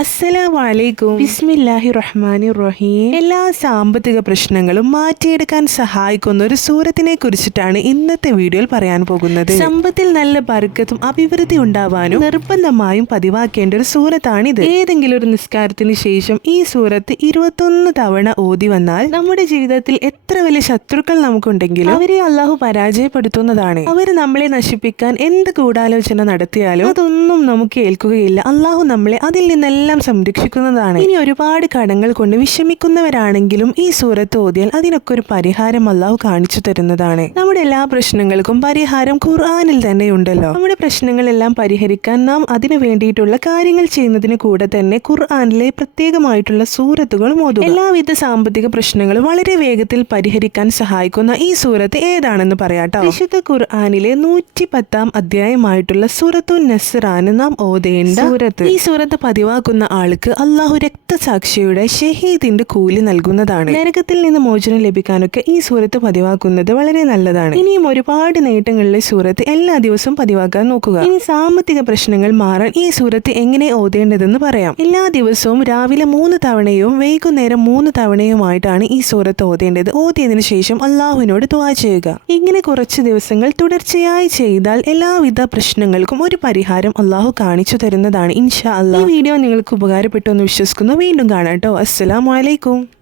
അസ്സലാമലൈക്കും. ബിസ്മില്ലാഹി റഹ്മാനി റഹീം എല്ലാ സാമ്പത്തിക പ്രശ്നങ്ങളും മാറ്റിയെടുക്കാൻ സഹായിക്കുന്ന ഒരു സൂറത്തിനെ കുറിച്ചിട്ടാണ് ഇന്നത്തെ വീഡിയോയിൽ പറയാൻ പോകുന്നത്. സമ്പത്തിൽ നല്ല ബർക്കത്തും അഭിവൃദ്ധി ഉണ്ടാവാനും നിർബന്ധമായും പതിവാക്കേണ്ട ഒരു സൂറത്താണിത്. ഏതെങ്കിലും ഒരു നിസ്കാരത്തിന് ശേഷം ഈ സൂറത്ത് ഇരുപത്തൊന്ന് തവണ ഓതി വന്നാൽ നമ്മുടെ ജീവിതത്തിൽ എത്ര വലിയ ശത്രുക്കൾ നമുക്കുണ്ടെങ്കിലും അവരെ അള്ളാഹു പരാജയപ്പെടുത്തുന്നതാണ്. അവർ നമ്മളെ നശിപ്പിക്കാൻ എന്ത് ഗൂഢാലോചന നടത്തിയാലും അതൊന്നും നമുക്ക് ഏൽക്കുകയില്ല. അള്ളാഹു നമ്മളെ അതിൽ നിന്നെല്ലാം സംരക്ഷിക്കുന്നതാണ്. ഇനി ഒരുപാട് കടങ്ങൾ കൊണ്ട് വിഷമിക്കുന്നവരാണെങ്കിലും ഈ സൂറത്ത് ഓതിയാൽ അതിനൊക്കെ ഒരു പരിഹാരം അള്ളാഹു കാണിച്ചു തരുന്നതാണ്. നമ്മുടെ എല്ലാ പ്രശ്നങ്ങൾക്കും പരിഹാരം ഖുർആനിൽ തന്നെ ഉണ്ടല്ലോ. നമ്മുടെ പ്രശ്നങ്ങളെല്ലാം പരിഹരിക്കാൻ നാം അതിനു വേണ്ടിയിട്ടുള്ള കാര്യങ്ങൾ ചെയ്യുന്നതിന് കൂടെ തന്നെ ഖുർആനിലെ പ്രത്യേകമായിട്ടുള്ള സൂറത്തുകളും ഓതും എല്ലാവിധ സാമ്പത്തിക പ്രശ്നങ്ങളും വളരെ വേഗത്തിൽ പരിഹരിക്കാൻ സഹായിക്കുന്ന ഈ സൂറത്ത് ഏതാണെന്ന് പറയാട്ടോ വിശുദ്ധ ഖുർആനിലെ നൂറ്റി പത്താം അധ്യായമായിട്ടുള്ള സൂറത്തു നസ്റാന് നാം ഓതേണ്ട സൂറത്ത്. ഈ സൂറത്ത് പതിവാക്കുന്ന ആൾക്ക് അള്ളാഹു രക്തസാക്ഷിയുടെ ഷഹീദിന്റെ കൂലി നൽകുന്നതാണ്. നരകത്തിൽ നിന്ന് മോചനം ലഭിക്കാനൊക്കെ ഈ സൂറത്ത് പതിവാക്കുന്നത് വളരെ നല്ലതാണ്. ഇനിയും ഒരുപാട് നേട്ടങ്ങളിലെ സൂറത്ത് എല്ലാ ദിവസവും പതിവാക്കാൻ നോക്കുക. ഇനി സാമ്പത്തിക പ്രശ്നങ്ങൾ മാറാൻ ഈ സൂറത്ത് എങ്ങനെ ഓതേണ്ടതെന്ന് പറയാം. എല്ലാ ദിവസവും രാവിലെ മൂന്ന് തവണയും വൈകുന്നേരം മൂന്ന് തവണയുമായിട്ടാണ് ഈ സൂറത്ത് ഓതേണ്ടത്. ഓതിയതിനു ശേഷം അള്ളാഹുവിനോട് ദുആ ചെയ്യുക. ഇങ്ങനെ കുറച്ച് ദിവസങ്ങൾ തുടർച്ചയായി ചെയ്താൽ എല്ലാവിധ പ്രശ്നങ്ങൾക്കും ഒരു പരിഹാരം അള്ളാഹു കാണിച്ചു തരുന്നതാണ്. ഇൻഷാ അള്ളാഹ് ഈ വീഡിയോ നിങ്ങൾക്ക് ഉപകാരപ്പെട്ടു എന്ന് വിശ്വസിക്കുന്നു. വീണ്ടും കാണാം കേട്ടോ. അസ്സലാമലൈക്കും